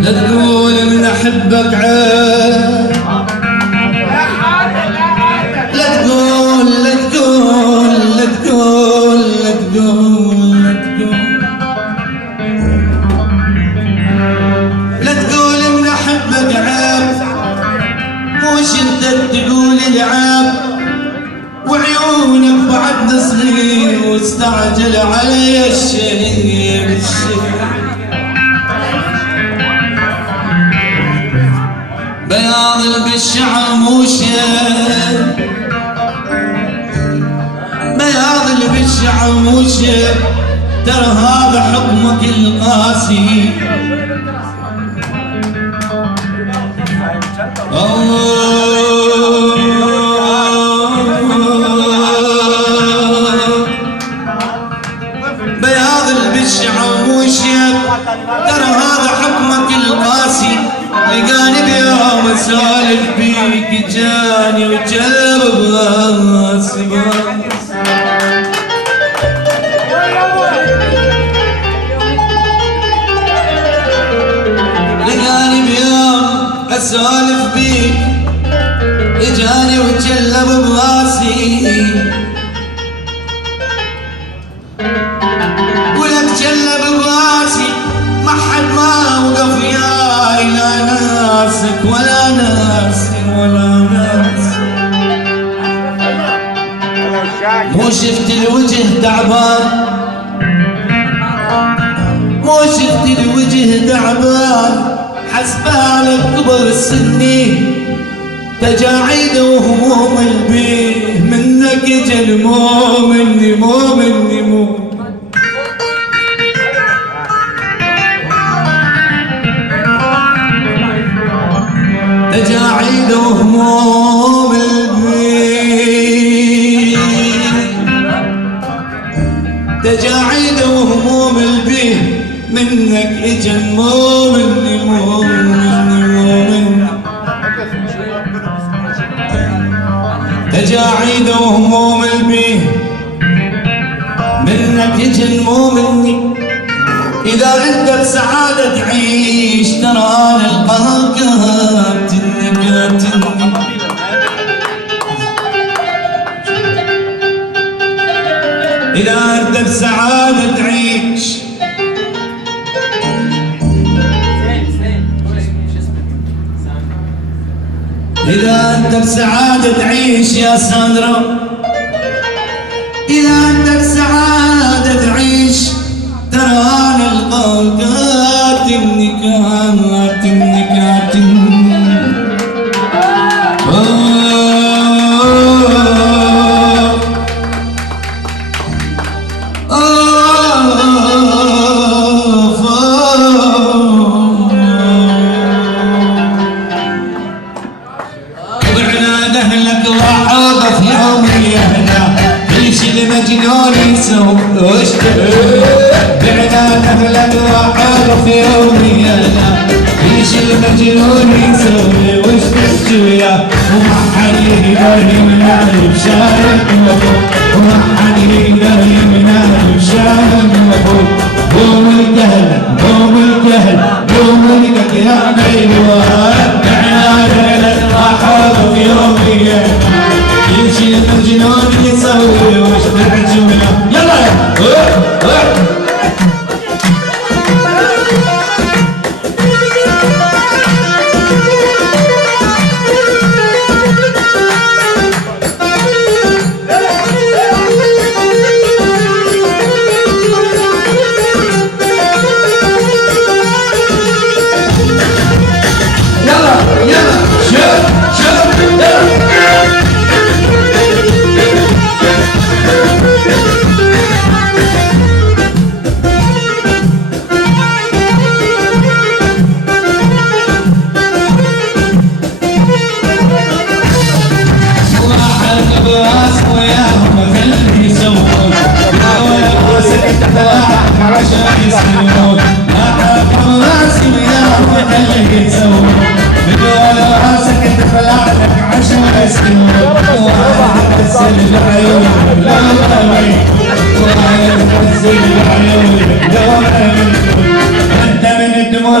لا تقول من احبك عيب، لا تقول لا تقول لا تقول لا تقول لا تقول من احبك عيب، مش انت تقول العيب، وعيونك بعد صغير واستعجل علي الشيب بياض بالشعر مو شيب، بياض بالشعر مو شيب، ترى هذا حكمك القاسي. بياض بالشعر مو شيب، ترى هذا حكمك القاسي. لقاني بيوم اسولف بيك جاني وجلب براسي، لقاني بيوم اسولف بيك اجاني وجلب براسي، ولك جلب براسي ما حد ما وقف وياي، لا ناسك ولا ناسي ولا ناسي. مو شفت الوجه تعبان، مو شفت الوجه تعبان، حسبالك كبر سني، تجاعيد وهموم البيه، منك جل مو مني مو مني مو. تجاعيد وهموم البيه، تجاعيد وهموم البيه، منك اجل مو مني مو مني مو مني. تجاعيد وهموم البيه، منك اجل مو مني. إذا أنت بسعادة تعيش، ترى أنا القهر قاتلني قاتلني. إذا أنت بسعادة تعيش، إذا أنت بسعادة تعيش يا ساندرا، إذا أنت بسعادة تعيش، ترى أنا القهر كاتمني كاتمني كاتمني. طبعنا دهلك وعوض في عمري هنا، كل شي المجنون يسوي بعنا نهلك وعوض في يومي انا، كل شي المجنون يسوي وش تحكي وياه، وما حد يقدر يمنعني بشارك وفوق، وما حد يقدر يمنعني بشارك وفوق. قوم الجهل قوم الجهل قوم الجهل يا حلوان، بعنا نهلك وعوض في يومي انا، كل شي المجنون يسوي وش تحكي وياه. يلا يلا اخلع لك 10 سنين وانا انزل بعيونك لو امين وانا انزل بعيونك لو امين انت من الدموع